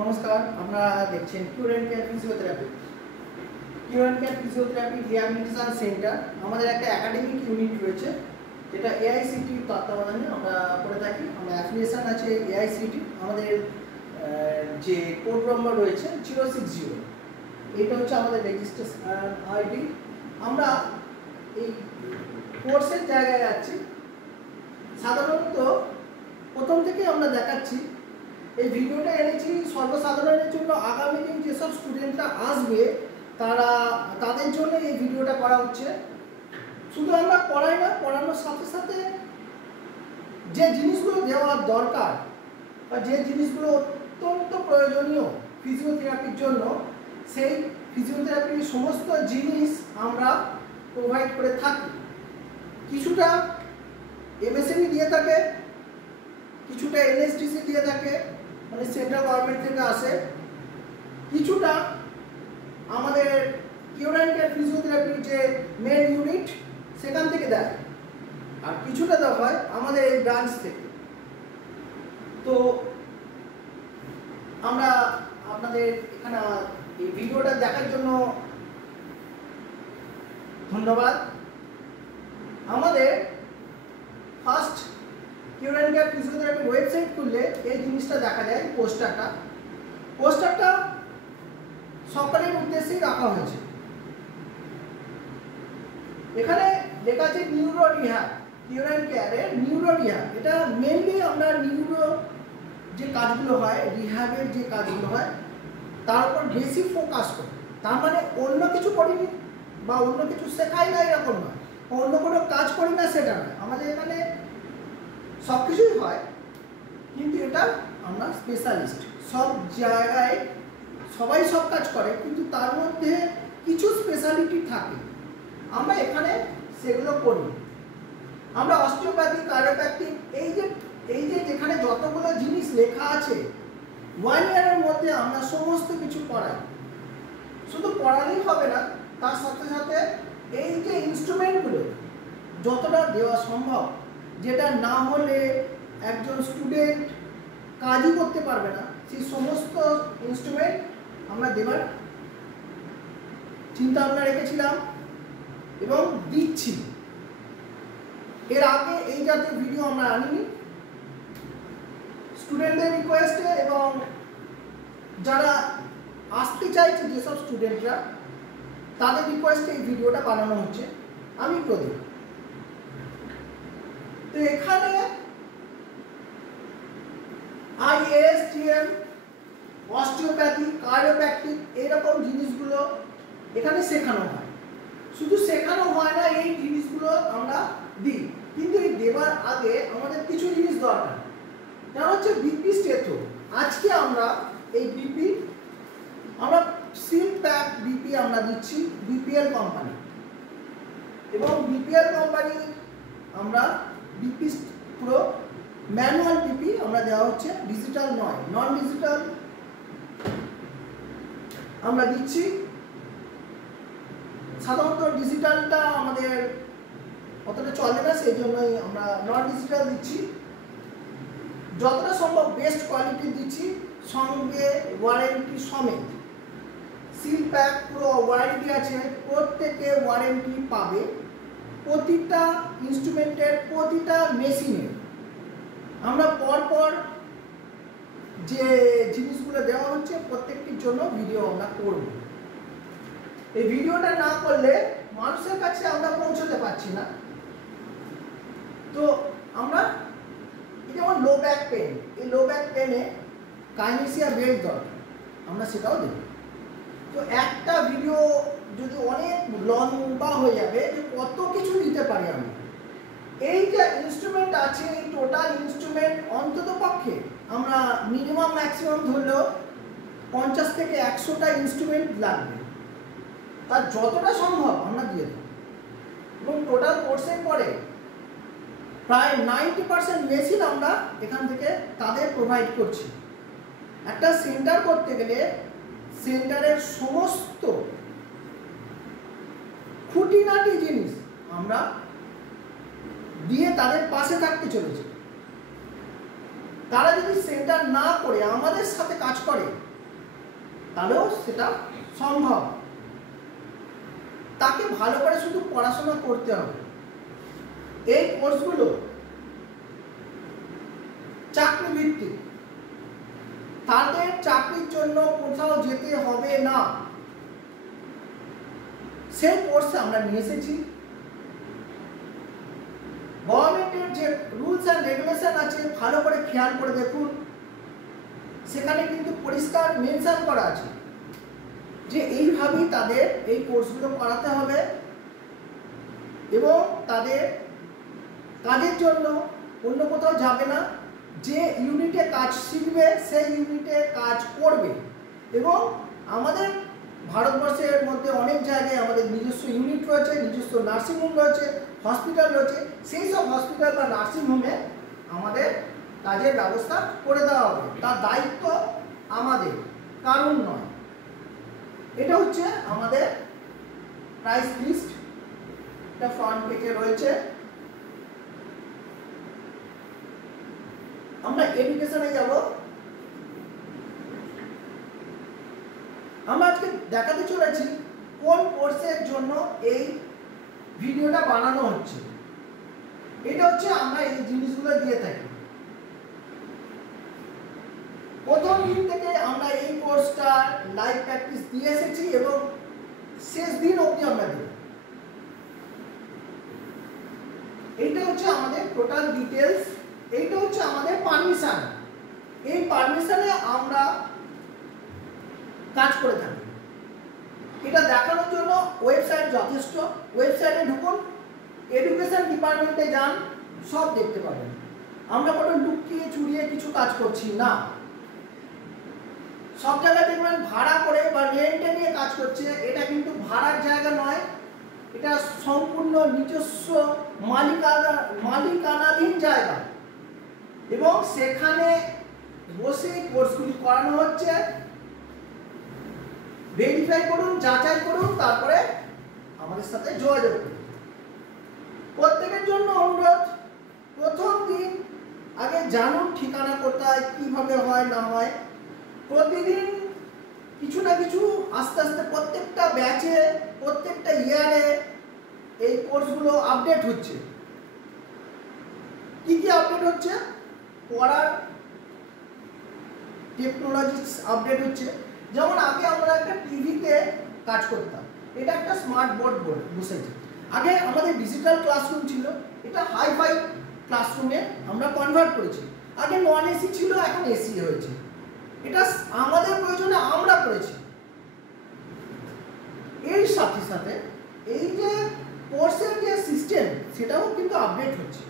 নমস্কার, আপনারা দেখছেন cure and care physiotherapy. Cure and care physiotherapy rehabilitation centre আমাদের একটা একাডেমিক ইউনিট রয়েছে, যেটা এআইসিটির তত্ত্বাবধানে আমরা করে থাকি। আমরা অ্যাফিলিয়েশন আছে এআইসিটি। আমাদের যে কোড নম্বর রয়েছে 060, এটা হচ্ছে আমাদের রেজিস্ট্রেশন আইডি। আমরা এই কোর্সের জায়গায় যাচ্ছি। সাধারণত প্রথম থেকে আমরা দেখাচ্ছি, এই ভিডিওটা এনেছি সর্বসাধারণের জন্য। আগামী দিন যেসব স্টুডেন্টরা আসবে তাদের জন্য এই ভিডিওটা করা হচ্ছে। শুধু আমরা পড়াই না, পড়ানোর সাথে সাথে যে জিনিসগুলো দেওয়ার দরকার বা যে জিনিসগুলো অত্যন্ত প্রয়োজনীয় ফিজিওথেরাপির জন্য, সেই ফিজিওথেরাপির সমস্ত জিনিস আমরা প্রোভাইড করে থাকি। কিছুটা এমএসএমই দিয়ে থাকে, কিছুটা এনএসডিসি দিয়ে থাকে, মানে সেন্ট্রাল গভর্নমেন্ট থেকে আসে, কিছুটা আমাদের কিউর এন্ড কেয়ার ফিজিওথেরাপির যে মেন ইউনিট সেখান থেকে দেয়, আর কিছুটা দেওয়া হয় আমাদের এই ব্রাঞ্চ থেকে। তো আমরা আপনাদের এখানে এই ভিডিওটা দেখার জন্য ধন্যবাদ। আমাদের first cure and care physiotherapy website খুললে এই জিনিসটা দেখা যায়। পোস্টারটা সকলের উদ্দেশ্যেই রাখা হয়েছে। এখানে লেখা আছে নিউরো রিহ্যাব, কিউর এন্ড কেয়ারের নিউরো রিহ্যাব। এটা মেনলি আমরা নিউরো যে কাজগুলো হয়, রিহ্যাবের যে কাজগুলো হয়, তার উপর বেশি ফোকাস করি। তার মানে অন্য কিছু করিনি বা অন্য কিছু শেখাই না এরকম নয়, অন্য কোনো কাজ করি না সেটা নয়। আমাদের এখানে সব কিছুই হয়, কিন্তু এটা আমরা স্পেশালিস্ট। সব জায়গায় সবাই সব কাজ করে, কিন্তু তার মধ্যে কিছু স্পেশালিটি থাকে, আমরা এখানে সেগুলো করি। আমরা অস্টিওপ্যাথি, কাইরোপ্র্যাকটিক, এই যে যেখানে যতগুলো জিনিস লেখা আছে, 1 ইয়ারের মধ্যে আমরা সমস্ত কিছু পড়াই। শুধু পড়ালেই হবে না, তার সাথে সাথে এই যে ইনস্ট্রুমেন্টগুলো যতটা দেওয়া সম্ভব, যেটা না হলে একজন স্টুডেন্ট কাজই করতে পারবে না, সেই সমস্ত ইনস্ট্রুমেন্ট আমরা দেবার চিন্তা ভাবনা রেখেছিলাম এবং দিচ্ছি। এর আগে এই জাতীয় ভিডিও আমরা আনিনি। স্টুডেন্টদের রিকোয়েস্টে এবং যারা আসতে চাইছে যেসব স্টুডেন্টরা, তাদের রিকোয়েস্টে এই ভিডিওটা বানানো হচ্ছে। আমি প্রদীপ। তো এখানে আইএসটিএম, অস্টিওপ্যাথি, কাইরোপ্র্যাকটিক, এইরকম জিনিসগুলো এখানে শেখানো হয়। শুধু শেখানো হয় না, এই জিনিসগুলো আমরা দিই। কিন্তু এই দেওয়ার আগে আমাদের কিছু জিনিস দরকার, যেমন হচ্ছে বিপি স্টেথো। আজকে আমরা এই বিপি, আমরা সিল প্যাক বিপি আমরা দিচ্ছি বিপিএল কোম্পানি, এবং বিপিএল কোম্পানি আমরা বিপি পুরো ম্যানুয়াল বিপি আমরা দেওয়া হচ্ছে, ডিজিটাল নয়, নন ডিজিটাল আমরা দিচ্ছি। সাধারণত ডিজিটালটা আমাদের অতটা চলে না, সেই জন্যই আমরা নন ডিজিটাল দিচ্ছি। যতটা সম্ভব বেস্ট কোয়ালিটি দিচ্ছি, সঙ্গে ওয়ারেন্টি সমেত। সিল প্যাক পুরো ওয়ারেন্টি আছে, প্রত্যেকে ওয়ারেন্টি পাবে। প্রতিটা ইনস্ট্রুমেন্টের, প্রতিটা মেশিনের আমরা পরপর যে জিনিসগুলো দেওয়া হচ্ছে প্রত্যেকটির জন্য ভিডিও আমরা করব। এই ভিডিওটা না করলে মানুষের কাছে আমরা পৌঁছতে পারছি না। তো আমরা যেমন লো ব্যাক পেন, এই লো ব্যাক পেনে কাইনেসিয়া বেল্ট দরকার, আমরা সেটাও দেব। তো একটা ভিডিও যদি অনেক লম্বা হয়ে যাবে, যে কত কিছু দিতে পারি আমরা। এই যে ইনস্ট্রুমেন্ট আছে, এই টোটাল ইনস্ট্রুমেন্ট অন্তত পক্ষে আমরা মিনিমাম ম্যাক্সিমাম ধরলেও 50 থেকে 100টা ইনস্ট্রুমেন্ট লাগবে। তার যতটা সম্ভব আমরা দিয়ে দেব। এবং টোটাল কোর্সের পরে প্রায় 90% মেশিন আমরা এখান থেকে তাদের প্রোভাইড করছি। একটা সেন্টার করতে গেলে সেন্টারের সমস্ত খুঁটিনাটি জিনিস আমরা দিয়ে তাদের পাশে থাকতে চলেছি। তারা যদি সেন্টার না করে আমাদের সাথে কাজ করে, তাহলেও সেটা সম্ভব। তাকে ভালো করে শুধু পড়াশোনা করতে হবে। এই কোর্সগুলো চাকরি ভিত্তিক, তাদের চাকরির জন্য কোথাও যেতে হবে না, সেই কোর্সে আমরা নিয়ে এসেছি। গভর্নমেন্টের যে রুলস অ্যান্ড রেগুলেশন আছে ভালো করে খেয়াল করে দেখুন, সেখানে কিন্তু পরিষ্কার মেনশন করা আছে যে এইভাবেই তাদের এই কোর্সগুলো করাতে হবে এবং তাদের কাজের জন্য অন্য কোথাও যাবে না, যে ইউনিটে কাজ শিখবে সেই ইউনিটে কাজ করবে। এবং আমাদের ভারতবর্ষের মধ্যে অনেক জায়গায় আমাদের নিজস্ব ইউনিট রয়েছে, নিজস্ব নার্সিংহোম রয়েছে, হসপিটাল রয়েছে, সেই সব হসপিটাল বা নার্সিংহোমে আমাদের কাজের ব্যবস্থা করে দেওয়া হবে। তার দায়িত্ব আমাদের, কারণ নয়। এটা হচ্ছে আমাদের প্রাইস লিস্ট, এটা ফ্রন্ট পেজে রয়েছে। আমরা এডুকেশনে যাব। আমরা আজকে দেখাতে চলেছি কোন কোর্সের জন্য এই ভিডিওটা বানানো হচ্ছে। এটা হচ্ছে আমরা এই জিনিসগুলো দিয়ে থাকি। প্রথম দিন থেকে আমরা এই কোর্সটা লাইভ প্র্যাকটিস দিয়ে এসেছি এবং শেষ দিন অবধি আমরা দিই। এইটা হচ্ছে আমাদের টোটাল ডিটেলস, এইটা হচ্ছে আমাদের পারমিশন। এই পারমিশনে আমরা কাজ করে থাকি। এটা দেখানোর জন্য ওয়েবসাইট যথেষ্ট। ওয়েবসাইটে ঢুকুন, এডুকেশন ডিপার্টমেন্টে যান, সব দেখতে পাবেন। আমরা কোনো লুকিয়ে চুরিয়ে কিছু কাজ করছি না। সব জায়গায় দেখবেন ভাড়া করে বা রেন্টে নিয়ে কাজ করছে, এটা কিন্তু ভাড়ার জায়গা নয়, এটা সম্পূর্ণ নিজস্ব মালিকানাধীন জায়গা এবং সেখানে বসে কোর্সগুলি করানো হচ্ছে। ভেরিফাই করুন, যাচাই করুন, তারপরে আমাদের সাথে যোগাযোগ করুন। প্রত্যেকের জন্য অনুরোধ, প্রথম দিন আগে জানুন ঠিকানা কোথায়, কিভাবে হয় না হয়। প্রতিদিন কিছু না কিছু আস্তে আস্তে প্রত্যেকটা ব্যাচে, প্রত্যেকটা ইয়ারে এই কোর্সগুলো আপডেট হচ্ছে। কি কি আপডেট হচ্ছে? পড়ার টেকনোলজিস আপডেট হচ্ছে। যেমন আগে আমরা একটা টিভিতে কাজ করতাম, এটা একটা স্মার্ট বোর্ড বসেছে। আগে আমাদের ডিজিটাল ক্লাসরুম ছিল, এটা হাইফাই ক্লাসরুমে আমরা কনভার্ট করেছি। আগে নন এসি ছিল, এখন এসি হয়েছে। এটা আমাদের প্রয়োজনে আমরা করেছি। এর সাথে সাথে এই যে কোর্সের যে সিস্টেম, সেটাও কিন্তু আপডেট হচ্ছে।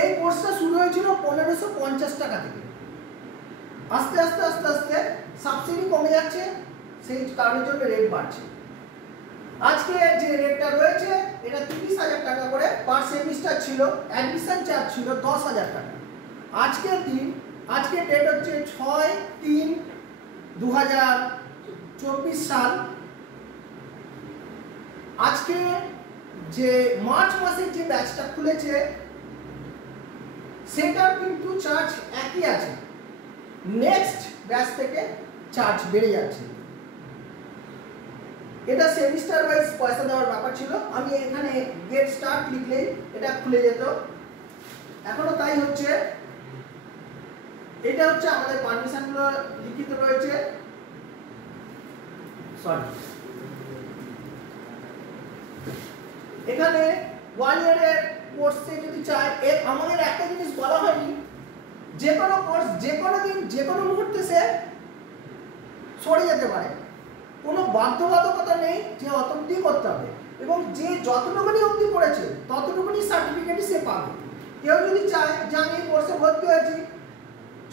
এই কোর্সটা শুরু হয়েছিল 1550 টাকা থেকে, আস্তে আস্তে আস্তে আস্তে সাবসিডি কমে যাচ্ছে, সেই কারণের জন্য রেট বাড়ছে। আজকে যে রেটটা রয়েছে এটা 30,000 টাকা করে পার সেমিস্টার ছিল, অ্যাডমিশন চার্জ ছিল 10,000 টাকা। আজকের ডেট হচ্ছে 6/3/2024 সাল। আজকে যে মার্চ মাসের যে ব্যাচটা খুলেছে সেটার কিন্তু চার্জ একই আছে, নেক্সট ব্যাচ থেকে চার্জ বেড়ে যাচ্ছে। এটা সেমিস্টার ওয়াইজ পয়সা দেওয়ার ব্যাপার ছিল। আমি এখানে গেট স্টার্ট লিখলেই এটা খুলে যেত, এখনো তাই হচ্ছে। এটা হচ্ছে আমাদের পারমিশনগুলো লিখিত রয়েছে। সরি, এখানে 1 ইয়ারের কোর্সে যদি চাই, আমাদের একটা জিনিস বলা হয়নি, যে কোনো কোর্স যে কোনো দিন যে কোনো মুহূর্তে সে সরে যেতে পারে। কোনো বাধ্যবাধকতা নেই যে অত অবধি করতে হবে, এবং যে যতটুকুনি অবধি করেছে ততটুকুনি সার্টিফিকেটই সে পাবে। কেউ যদি চায় যে আমি এই কোর্সে ভর্তি হয়েছি,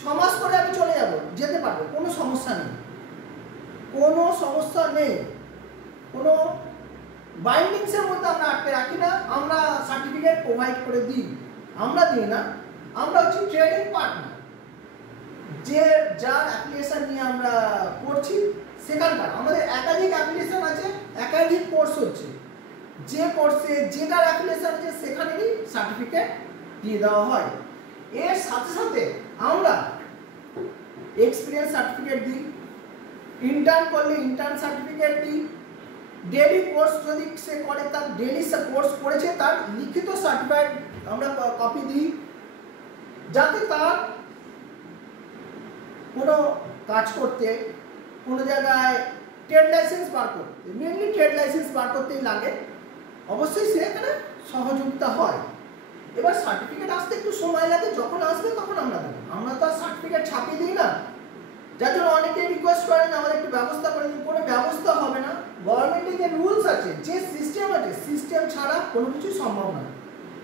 6 মাস পরে আমি চলে যাব, যেতে পারবে, কোনো সমস্যা নেই, কোনো সমস্যা নেই। কোনো বাইন্ডিংসের মধ্যে আমরা আটকে রাখি না, আমরা সার্টিফিকেট প্রোভাইড করে দিই। আমরা দিই না, আমরা হচ্ছে ট্রেনিং পার্টনার। যে যার অ্যাপ্লিকেশন নিয়ে আমরা করছি সেখানকার আমাদের একাধিক অ্যাপ্লিকেশন আছে, একাধিক কোর্স হচ্ছে। যে কোর্সে যেটার অ্যাপ্লিকেশন আছে সেখানেরই সার্টিফিকেট দিয়ে দেওয়া হয়। এর সাথে সাথে আমরা এক্সপিরিয়েন্স সার্টিফিকেট দিই, ইন্টার্ন করলে ইন্টার্ন সার্টিফিকেট দিই, ডেইলি কোর্স যদি সে করে তার ডেইলি কোর্স করেছে তার লিখিত সার্টিফাইড আমরা কপি দিই, যাতে তার কোনো কাজ করতে কোনো জায়গায় ট্রেড লাইসেন্স বার করতে, মেনলি ট্রেড লাইসেন্স বার করতেই লাগে, অবশ্যই সে এখানে সহযোগিতা হয়। এবার সার্টিফিকেট আসতে একটু সময় লাগে, যখন আসবে তখন আমরা দেবো, আমরা তো আর সার্টিফিকেট ছাপিয়ে দিই না। যার জন্য অনেকে রিকোয়েস্ট করেন আমাদের একটু ব্যবস্থা করে দিন, কোনো ব্যবস্থা হবে না। গভর্নমেন্টের যে রুলস আছে, যে সিস্টেম আছে, সিস্টেম ছাড়া কোনো কিছু সম্ভব না।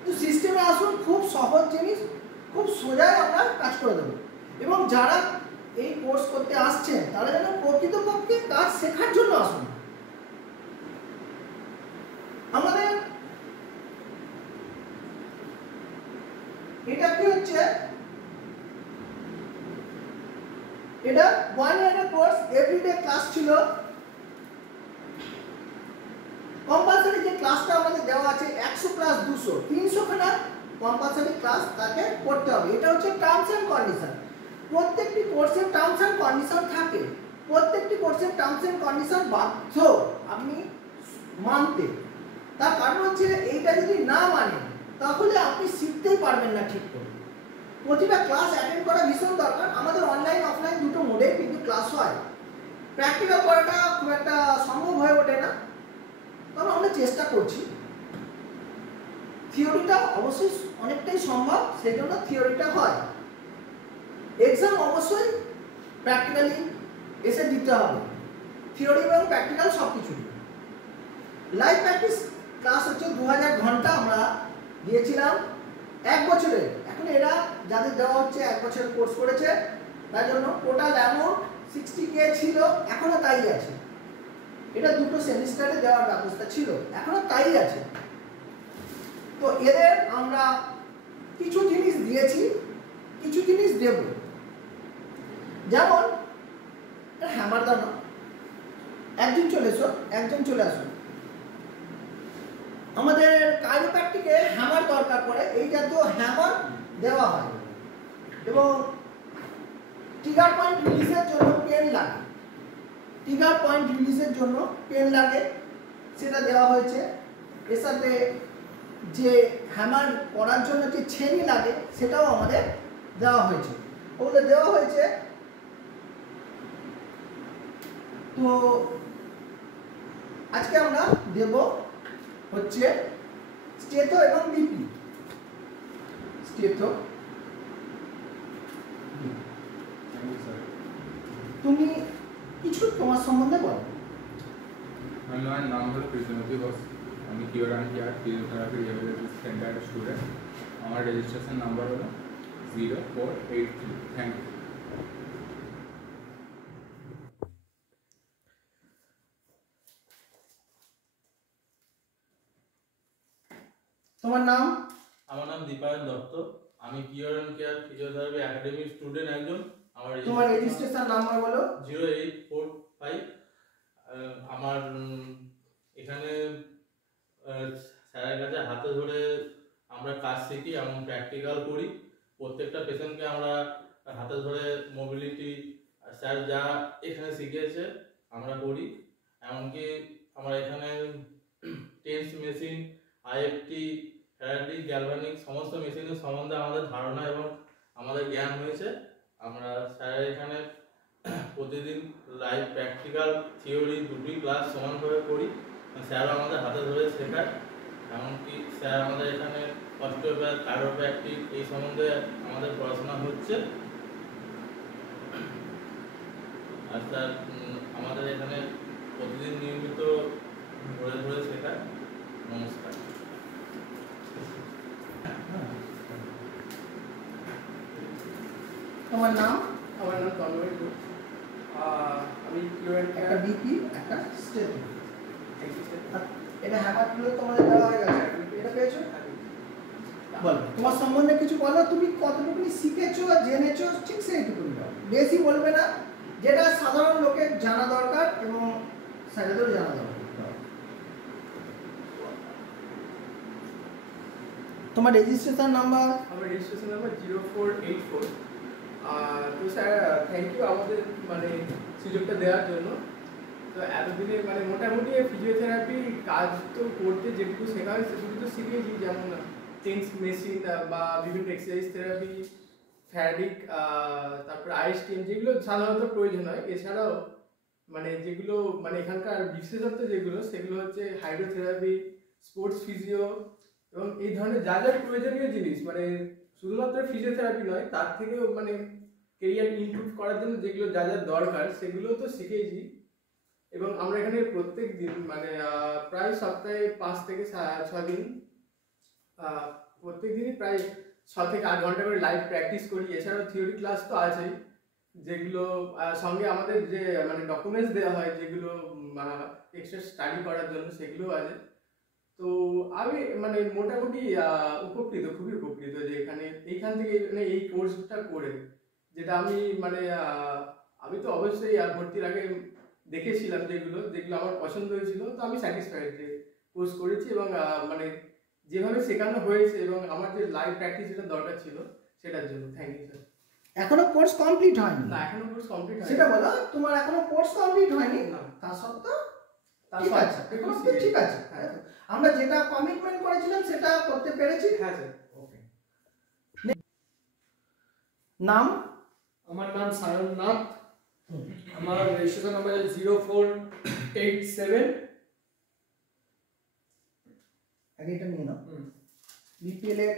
তো সিস্টেমে আসুন, খুব সহজ জিনিস, খুব সোজাই আমরা কাজ করে দেবো। এবং যারা এই কোর্স করতে আসছেন তারা যেন প্রকৃতপক্ষে কাজ শেখার জন্য আসুন। আমাদের এটা কি হচ্ছে, এটা 1 ইয়ারের কোর্স, এভরিডে ক্লাস ছিল। কম্পালসারি যে ক্লাসটা আমাদের দেওয়া আছে 100 প্লাস 200, 300 খানা কম্পালসারি ক্লাস তাকে করতে হবে। এটা হচ্ছে টার্মস এন্ড কন্ডিশন। প্রত্যেকটি কোর্সের টার্মস এন্ড কন্ডিশন থাকে, প্রত্যেকটি কোর্সের টার্মস এন্ড কন্ডিশন বাধ্য আপনি মানতে। তার কারণ হচ্ছে এইটা যদি না মানেন তাহলে আপনি শিখতেই পারবেন না ঠিক করে। প্রতিটা ক্লাস অ্যাটেন্ড করা ভীষণ দরকার। আমাদের অনলাইন অফলাইন দুটো মোডে কিন্তু ক্লাস হয়, প্র্যাকটিক্যাল করাটা খুব একটা সম্ভব হয়ে ওঠে না, তবে আমরা চেষ্টা করছি। থিওরিটা অবশ্যই অনেকটাই সম্ভব, সেই জন্য থিওরিটা হয়। এক্সাম অবশ্যই প্র্যাকটিক্যালি এসে দিতে হবে, থিওরি এবং প্র্যাকটিক্যাল সব কিছু। লাইভ প্র্যাকটিস ক্লাস হচ্ছে 2000 ঘন্টা আমরা দিয়েছিলাম 1 বছরে। এখন এরা যাদের দেওয়া হচ্ছে 1 বছরের কোর্স করেছে, তার জন্য টোটাল অ্যামাউন্ট 60K ছিল, এখনো তাই আছে। এটা দুটো সেমিস্টারে দেওয়ার ব্যবস্থা ছিল, এখনো তাই আছে। তো এদের আমরা কিছু জিনিস দিয়েছি, কিছু জিনিস দেব, যেমন হ্যামার দানা। একজন চলে এসো, একজন চলে আসুন। আমাদের কাইরোপ্র্যাকটিকে হ্যামার দরকার পড়ে, এই জাতীয় হ্যামার দেওয়া হয়। এবং ট্রিগার পয়েন্ট রিলিজের জন্য পেন লাগে, ট্রিগার পয়েন্ট রিলিজের জন্য পেন লাগে, সেটা দেওয়া হয়েছে। এর সাথে যে হ্যামার করার জন্য যে ছেনি লাগে সেটাও আমাদের দেওয়া হয়েছে, ওগুলো দেওয়া হয়েছে। তো আজকে আমরা দেব হচ্ছে স্টেথো এবং বিপি। স্টেথো, তুমি কিছু তোমার সম্বন্ধে বলো। আমার নাম হলো কৃষ্ণমূর্তি ঘোষ, আমি cure and care physiotherapy rehabilitation সেন্টারের স্টুডেন্ট। আমার রেজিস্ট্রেশন নাম্বার হলো 0483। Thank you. তোমার নাম? আমার নাম দীপায়ন দত্ত, আমি কিওর অ্যান্ড কেয়ার ফিজিওথেরাপি একাডেমির স্টুডেন্ট একজন। তোমার রেজিস্ট্রেশন নাম্বার বলো। 0845। আমার এখানে স্যারের কাছে হাতে ধরে আমরা কাজ শিখি এবং প্র্যাকটিক্যাল করি। প্রত্যেকটা পেশেন্টকে আমরা হাতে ধরে মোবিলিটি স্যার যা এখানে শিখিয়েছে আমরা করি। এমনকি আমরা এখানে tense machine, IFT, Faraday, galvanic সমস্ত মেশিনের সম্বন্ধে আমাদের ধারণা এবং আমাদের জ্ঞান হয়েছে। আমরা স্যারের এখানে প্রতিদিন লাইভ প্র্যাকটিক্যাল থিওরি দুটি ক্লাস সমানভাবে করি। স্যারও আমাদের হাতে ধরে শেখায়। এমনকি স্যার আমাদের এখানে অস্টিওপ্যাথ, কাইরোপ্র্যাকটিক এই সম্বন্ধে আমাদের পড়াশোনা হচ্ছে। আর স্যার আমাদের এখানে প্রতিদিন নিয়মিত ধরে ধরে শেখায়। নমস্কার। তোমার নাম? আমার নাম তন্ময় ঘোষ, আমি একটা বিপি, একটা স্টেথো। এটা হ্যামার গুলো তোমাদের দেওয়া হয়ে গেছে, এটা পেয়েছো? বলো তোমার সম্বন্ধে কিছু বলো, তুমি কতটুকু শিখেছো, জেনেছো, ঠিক সেইটুকু বলো, বেশি বলবে না, যেটা সাধারণ লোকের জানা দরকার এবং স্যারেদেরও জানা দরকার। তোমার রেজিস্ট্রেশন নাম্বার? আমার রেজিস্ট্রেশন নাম্বার 0484। তো স্যার থ্যাংক ইউ আমাদের মানে সুযোগটা দেওয়ার জন্য। তো এতদিনে মানে মোটামুটি ফিজিওথেরাপি কাজ তো করতে যেটুকু শেখা হয় সেটুকু তো শিখিয়েছি, যেমন টেন্স মেশিন বা বিভিন্ন এক্সারসাইজ থেরাপি, ফ্যাডিক, তারপরে আইএসটিএম, যেগুলো সাধারণত প্রয়োজন হয়। এছাড়াও মানে যেগুলো মানে এখানকার বিশেষত্ব যেগুলো সেগুলো হচ্ছে হাইড্রোথেরাপি, স্পোর্টস ফিজিও এবং এই ধরনের যা যা প্রয়োজনীয় জিনিস, মানে শুধুমাত্র ফিজিওথেরাপি নয়, তার থেকেও মানে কেরিয়ার ইমপ্রুভ করার জন্য যেগুলো যা যা দরকার সেগুলো তো শিখেইছি। এবং আমরা এখানে প্রত্যেক দিন মানে প্রায় সপ্তাহে 5 থেকে 6 দিন প্রত্যেক দিনই প্রায় 6 থেকে 8 ঘন্টা করে লাইভ প্র্যাকটিস করি। এছাড়াও থিওরি ক্লাস তো আছেই, যেগুলো সঙ্গে আমাদের যে মানে ডকুমেন্টস দেওয়া হয় যেগুলো এক্সট্রা স্টাডি করার জন্য, সেগুলো আছে। তো আমি মানে মোটামুটি উপকৃত, খুবই উপকৃত যে এইখান থেকে মানে এই কোর্সটা করে, যেটা আমি মানে আমি তো অবশ্যই ভর্তির আগে দেখেছিলাম যেগুলো আমার পছন্দ হয়েছিল, তো আমি স্যাটিসফাইড যে কোর্স করেছি এবং মানে যেভাবে শেখানো হয়েছে এবং আমার যে লাইভ প্র্যাকটিস যেটা দরকার ছিল সেটার জন্য থ্যাংক ইউ স্যার। এখনো কোর্স কমপ্লিট হয়নি? না, এখনো কোর্স কমপ্লিট হয়নি। সেটা বলো, তোমার এখনো কোর্স কমপ্লিট হয়নি? না। তা সত্ত্বেও তার ঠিক আছে, এখন ঠিক আছে। আমরা যেটা কমিটমেন্ট করেছিলাম সেটা করতে পেরেছি। হ্যাঁ স্যার। ওকে। নাম? আমার নাম সায়ন নাথ। আমার রেজিস্ট্রেশন নাম্বার 0487। আগে এটা নিয়ে নাও। বিপিএল এর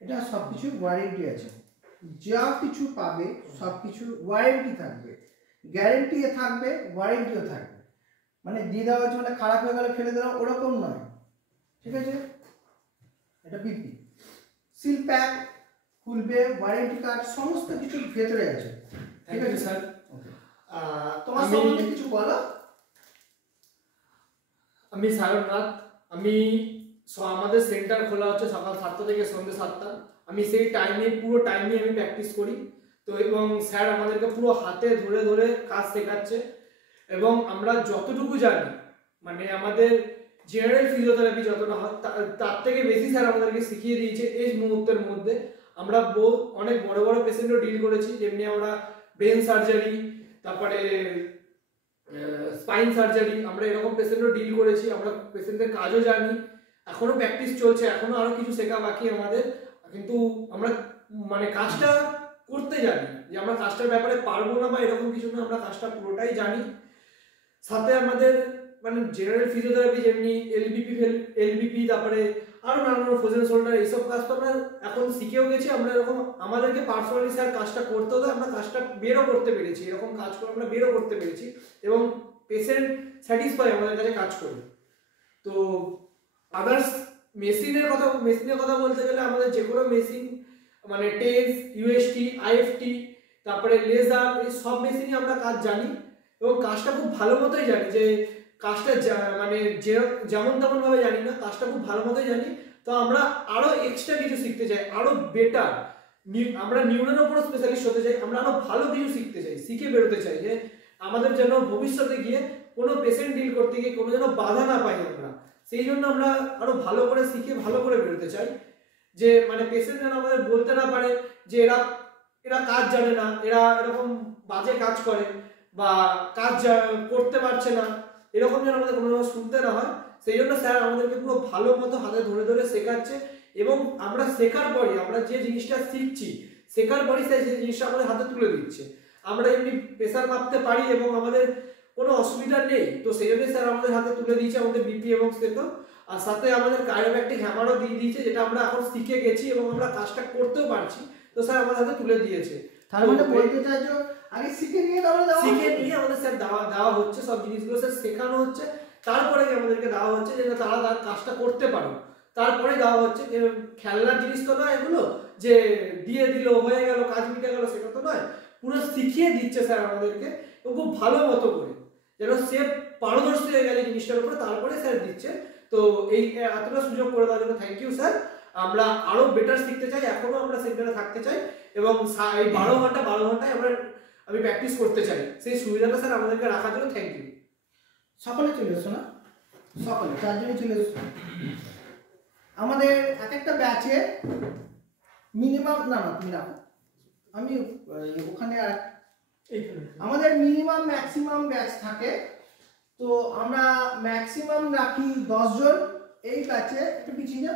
এটা সবকিছু ওয়ারেন্টি আছে, যা কিছু পাবে সবকিছু ওয়ারেন্টি থাকবে, গ্যারেন্টি থাকবে, ওয়ারেন্টিও থাকবে। মানে দিয়ে দেওয়া হচ্ছে মানে খারাপ হয়ে গেলে ফেলে দেওয়া ওরকম নয়, ঠিক আছে? এটা বিপি সিল প্যাক খুলবে, ওয়ারেন্টি কার্ড সমস্ত কিছু ভেতরে আছে, ঠিক আছে স্যার। তোমার সম্বন্ধে কিছু বলো। আমি সায়ন নাথ। আমি আমাদের সেন্টার খোলা হচ্ছে সকাল 7টা থেকে সন্ধ্যে 7টা। আমি সেই পুরো টাইমে আমি প্র্যাকটিস করি। তো এবং স্যার আমাদেরকে পুরো হাতে ধরে ধরে কাজ শেখাচ্ছে এবং আমরা যতটুকু জানি মানে আমাদের জেনারেল ফিজিওথেরাপি যতটা হয় তার থেকে বেশি স্যার আমাদেরকে শিখিয়ে দিয়েছে এই মুহূর্তের মধ্যে। আমরা অনেক বড় বড় পেশেন্টও ডিল করেছি, যেমনি আমরা ব্রেন সার্জারি, তারপরে স্পাইন সার্জারি, আমরা এরকম পেশেন্টও ডিল করেছি। আমরা পেশেন্টের কাজও জানি, এখনো প্র্যাকটিস চলছে, এখনো আরো কিছু শেখা বাকি আমাদের। কিন্তু আমরা মানে কাজটা করতে জানি, যে আমরা কাজটার ব্যাপারে পারবো না বা এরকম কিছু না, আমরা কাজটা পুরোটাই জানি। সাথে আমাদের মানে জেনারেল ফিজিওথেরাপি যেমনি এলবিপি তারপরে আরো নানান ফ্রোজেন শোল্ডার এইসব কাজ তো আমরা এখন শিখেও গেছি। আমরা এরকম আমাদেরকে পার্সোনালি স্যার কাজটা করতে হতো, আমরা কাজটা বেরও করতে পেরেছি, এরকম কাজ করে আমরা বেরও করতে পেরেছি এবং পেশেন্ট স্যাটিসফাই আমাদের কাছে কাজ করে। তো আদার্স মেশিনের কথা বলতে গেলে আমাদের যে কোনো মেশিন মানে টেন্স, ইউএসটি, আইএফটি, তারপরে লেজার, এই সব মেশিনই আমরা কাজ জানি এবং কাজটা খুব ভালো মতোই জানি। যে কাজটা মানে যেমন তেমন ভাবে জানি না, কাজটা খুব ভালো মতোই জানি। তো আমরা আরো এক্সট্রা কিছু শিখতে চাই, আরো বেটার, আমরা নিউরোর উপর স্পেশালিস্ট হতে চাই, আমরা আরো ভালো কিছু শিখতে চাই, শিখে বেরোতে চাই, যে আমাদের যেন ভবিষ্যতে গিয়ে কোনো পেশেন্ট ডিল করতে গিয়ে কোনো যেন বাধা না পাই আমরা। সেই জন্য আমরা আরো ভালো করে শিখে ভালো করে বেরোতে চাই, যে মানে পেশেন্ট যেন আমাদের বলতে না পারে যে এরা কাজ জানে না, এরা এরকম বাজে কাজ করে বা কাজ করতে পারছে না, এরকম যেন আমাদের কোনো শুনতে না হয়। সেই জন্য স্যার আমাদেরকে পুরো ভালো মতো হাতে ধরে ধরে শেখাচ্ছে এবং আমরা শেখার পরই, আমরা যে জিনিসটা শিখছি শেখার পরই স্যার সেই জিনিসটা আমাদের হাতে তুলে দিচ্ছে। আমরা এমনি প্রেসার মাপতে পারি এবং আমাদের কোনো অসুবিধা নেই, তো সেই জন্য স্যার আমাদের হাতে তুলে দিয়েছে আমাদের বিপি এবং স্টেথো, আর সাথে আমাদের কায়োপ্র্যাকটিক হ্যামারও দিয়ে দিয়েছে, যেটা আমরা এখন শিখে গেছি এবং আমরা কাজটা করতেও পারছি। তো স্যার আমাদের হাতে তুলে দিয়েছে। তার মানে বলতে চাইছো আগে শিখে নিয়ে আমাদের স্যার দেওয়া হচ্ছে, সব জিনিসগুলো স্যার শেখানো হচ্ছে, তারপরে আমাদেরকে দেওয়া হচ্ছে যে তারা তার কাজটা করতে পারো, তারপরে দেওয়া হচ্ছে। যে খেলনার জিনিস তো নয় এগুলো যে দিয়ে দিল হয়ে গেল কাজ মিটে গেল, সেটা তো নয়, পুরো শিখিয়ে দিচ্ছে স্যার আমাদেরকে খুব ভালো মতো করে, যেন সে পারদর্শী হয়ে গেলে জিনিসটার উপরে, তারপরে স্যার দিচ্ছে। তো এই এতটা সুযোগ করে দেওয়ার জন্য থ্যাংক ইউ স্যার। আমরা আরো বেটার শিখতে চাই, এখনো আমরা সেন্টারে থাকতে চাই এবং এই 12 ঘন্টায় আমি প্র্যাকটিস করতে চাই, সেই সুবিধাটা স্যার আমাদেরকে রাখার জন্য থ্যাংক ইউ। সকলে চলে এসো না, সকলে 4 জনই চলে এসো। আমাদের এক একটা ব্যাচে মিনিমাম না তুমি রাখো, আমি ওখানে আর এইখানে আমাদের মিনিমাম ম্যাক্সিমাম ব্যাচ থাকে, তো আমরা ম্যাক্সিমাম রাখি 10 জন। এই ব্যাচে একটু পিছিয়ে যা,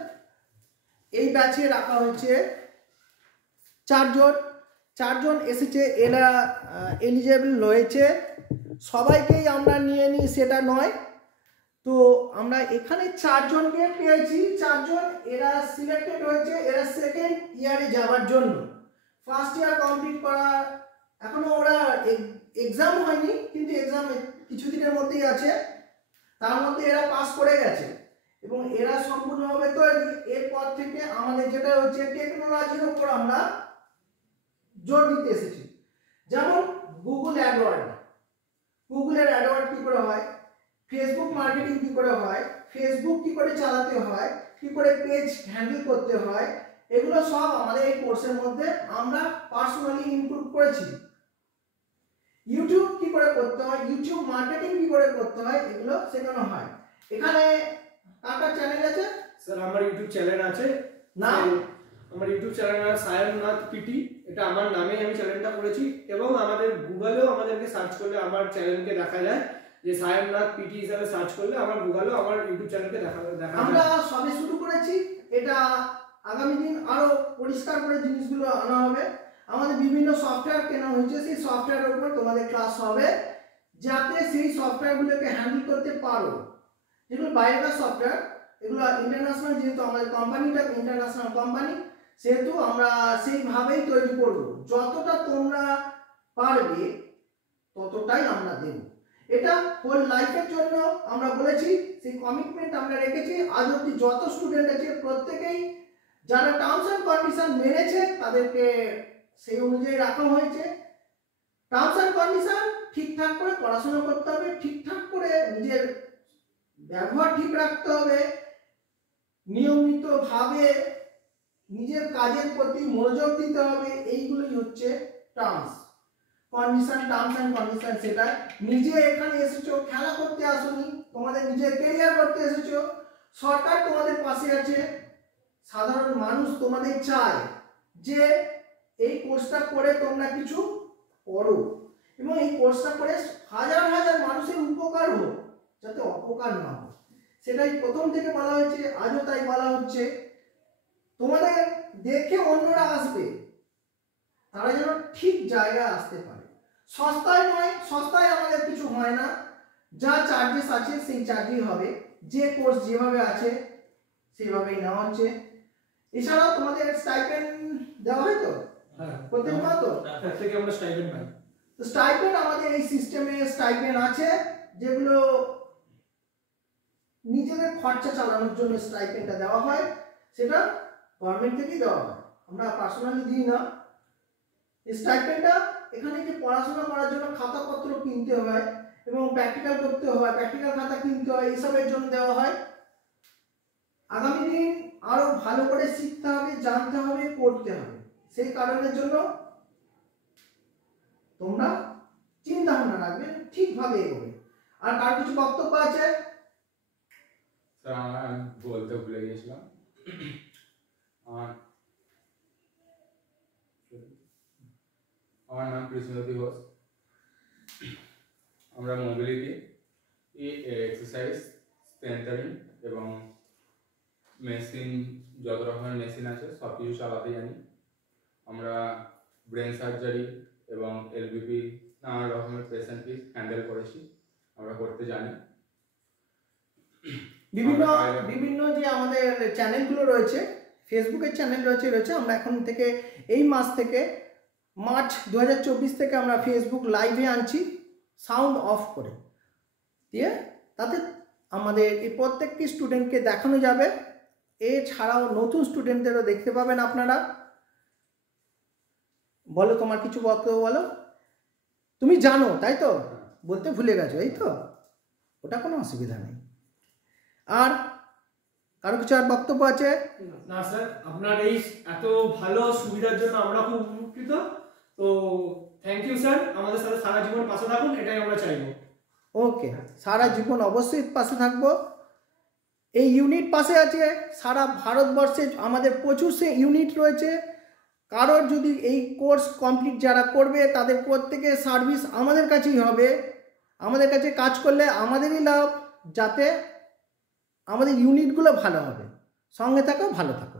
এই ব্যাচে রাখা হয়েছে 4 জন এসেছে, এরা এলিজেবল রয়েছে। সবাইকেই আমরা নিয়ে নিই সেটা নয়, তো আমরা এখানে 4 জনকে পেয়েছি। 4 জন এরা সিলেক্টেড হয়েছে, এরা সেকেন্ড ইয়ারে যাওয়ার জন্য। ফার্স্ট ইয়ার কমপ্লিট করা এখনো ওরা এক্সাম হয়নি, কিন্তু এক্সাম কিছুদিনের মধ্যেই আছে, তার মধ্যে এরা পাস করে গেছে এবং এরা সম্পূর্ণভাবে তৈরি। এরপর থেকে আমাদের যেটা হচ্ছে টেকনোলজির উপর আমরা জোর দিতে এসেছি। যেমন গুগল অ্যাডওয়ার্ড, গুগলের অ্যাডওয়ার্ড কী করে হয়, ফেসবুক মার্কেটিং কী করে হয়, ফেসবুক কী করে চালাতে হয়, কী করে পেজ হ্যান্ডেল করতে হয়, এগুলো সব আমাদের এই কোর্সের মধ্যে আমরা পার্সোনালি ইনক্লুড করেছি। ইউটিউব কী করে করতে হয়, ইউটিউব মার্কেটিং কী করে করতে হয়, এগুলো শেখানো হয়। এখানে একটা চ্যানেল আছে স্যার, আমার ইউটিউব চ্যানেল আছে, নাম আমার ইউটিউব চ্যানেল সায়ননাথ পিটি, এটা আমার নামেই আমি চ্যানেলটা করেছি এবং আমাদের গুগলেও আমাদেরকে সার্চ করলে আমার চ্যানেলকে দেখা যায়, যে সায়ননাথ পিটি হিসাবে সার্চ করলে আমার গুগলেও আমার ইউটিউব চ্যানেলকে দেখা আমরা যায়। সবে শুরু করেছি, এটা আগামী দিন আরো পরিষ্কার করে জিনিসগুলো আনা হবে। আমাদের বিভিন্ন সফটওয়্যার কেনা হয়েছে, সেই সফটওয়্যারের উপর তোমাদের ক্লাস হবে, যাতে সেই সফটওয়্যারগুলোকে হ্যান্ডেল করতে পারো। যেগুলো বাইরের সফটওয়্যার, এগুলো ইন্টারন্যাশনাল, যেহেতু আমাদের কোম্পানিটা ইন্টারন্যাশনাল কোম্পানি, সেহেতু আমরা সেইভাবেই তৈরি করব। যতটা তোমরা পারবে ততটাই আমরা দেব। এটা হোল লাইফের জন্য আমরা বলেছি, সেই কমিটমেন্ট আমরা রেখেছি। আজ অব্দি যত স্টুডেন্ট আছে প্রত্যেকেই যারা টার্মস অ্যান্ড কন্ডিশন মেনেছে তাদেরকে সেই অনুযায়ী রাখা হয়েছে। টার্মস অ্যান্ড কন্ডিশন ঠিকঠাক করে পড়াশোনা করতে হবে, ঠিকঠাক করে নিজের ব্যবহার ঠিক রাখতে হবে, নিয়মিতভাবে নিজের কাজের প্রতি মনোযোগ দিতে হবে। এইগুলোই হচ্ছে terms condition, terms and condition. সেটা নিজে এখানে এসেছো খেলা করতে আসোনি, তোমাদের নিজের ক্যারিয়ার করতে এসেছো। সরকার তোমাদের পাশে আছে, সাধারণ মানুষ তোমাদের চায় যে এই কোর্সটা করে তোমরা কিছু করো এবং এই কোর্সটা করে হাজার হাজার মানুষের উপকার হোক, যাতে অপকার না হয়। সেটাই প্রথম থেকে বলা হয়েছে, আজও তাই বলা হচ্ছে। তোমাদের দেখে অন্যরা আসবে, তারা যেন ঠিক জায়গায় আসতে পারে। সস্তায় নয়, সস্তায় আমাদের কিছু হয় না, যা চার্জেস আছে সেই চার্জই হবে। যে কোর্স যেভাবে আছে সেভাবেই নেওয়া হচ্ছে। এছাড়াও তোমাদের স্টাইপেন্ড দেওয়া হয় তো প্রত্যেক মাস, তো থেকে আমরা স্টাইপেন্ড পাই। তো স্টাইপেন্ড আমাদের এই সিস্টেমে স্টাইপেন্ড আছে, যেগুলো নিজেদের খরচা চালানোর জন্য স্টাইপেন্ডটা দেওয়া হয়। সেটা গভর্নমেন্ট থেকেই দেওয়া হয়, আমরা পার্সোনালি দিই না। স্টাইপেন্ডটা এখানে যে পড়াশোনা করার জন্য খাতাপত্র কিনতে হয় এবং প্র্যাকটিক্যাল করতে হয়, প্র্যাকটিক্যাল খাতা কিনতে হয়, এসবের জন্য দেওয়া হয়। আগামী দিন আরো ভালো করে শিখতে হবে, জানতে হবে, পড়তে হবে। সেই কারণের জন্য তোমরা চিন্তা ভাবনা রাখবে, ঠিকভাবে এগোবে। আর কার কিছু বক্তব্য আছে? স্যার, আমি বলতে ভুলে গিয়েছিলাম। আমার নাম কৃষ্ণজ্যোতি ঘোষ। আমরা মোবিলিটি, এক্সারসাইজ, স্ট্রেংথেনিং এবং মেশিন, যত রকমের মেশিন আছে সব কিছু চালাতে জানি। আমরা ব্রেন সার্জারি এবং এলবিপি নানা রকমের পেশেন্টকে হ্যান্ডেল করেছি, আমরা করতে জানি। বিভিন্ন যে আমাদের চ্যানেলগুলো রয়েছে, ফেসবুকের চ্যানেল রয়েছে। আমরা এখন থেকে এই মাস থেকে মার্চ 2024 থেকে আমরা ফেসবুক লাইভে আনছি, সাউন্ড অফ করে দিয়ে, তাতে আমাদের এই প্রত্যেকটি স্টুডেন্টকে দেখানো যাবে। এছাড়াও নতুন স্টুডেন্টদেরও দেখতে পাবেন আপনারা। বলো, তোমার কিছু বক্তব্য বলো। তুমি জানো তাই তো, বলতে ভুলে গেছো এই তো, ওটা কোনো অসুবিধা নেই। আর কারো কিছু আর বক্তব্য আছে? না স্যার, আপনার এই এত ভালো সুবিধার জন্য আমরা খুব উপকৃত। তো থ্যাংক ইউ স্যার, আমাদের সাথে সারা জীবন পাশে থাকুন, এটাই আমরা চাইবো। ওকে, সারা জীবন অবশ্যই পাশে থাকবো। এই ইউনিট পাশে আছে, সারা ভারতবর্ষে আমাদের প্রচুর সে ইউনিট রয়েছে। কারোর যদি এই কোর্স কমপ্লিট যারা করবে তাদের প্রত্যেকের সার্ভিস আমাদের কাছেই হবে, আমাদের কাছে কাজ করলে আমাদেরই লাভ, যাতে আমাদের ইউনিটগুলো ভালো হবে। সঙ্গে থাকো, ভালো থাকো।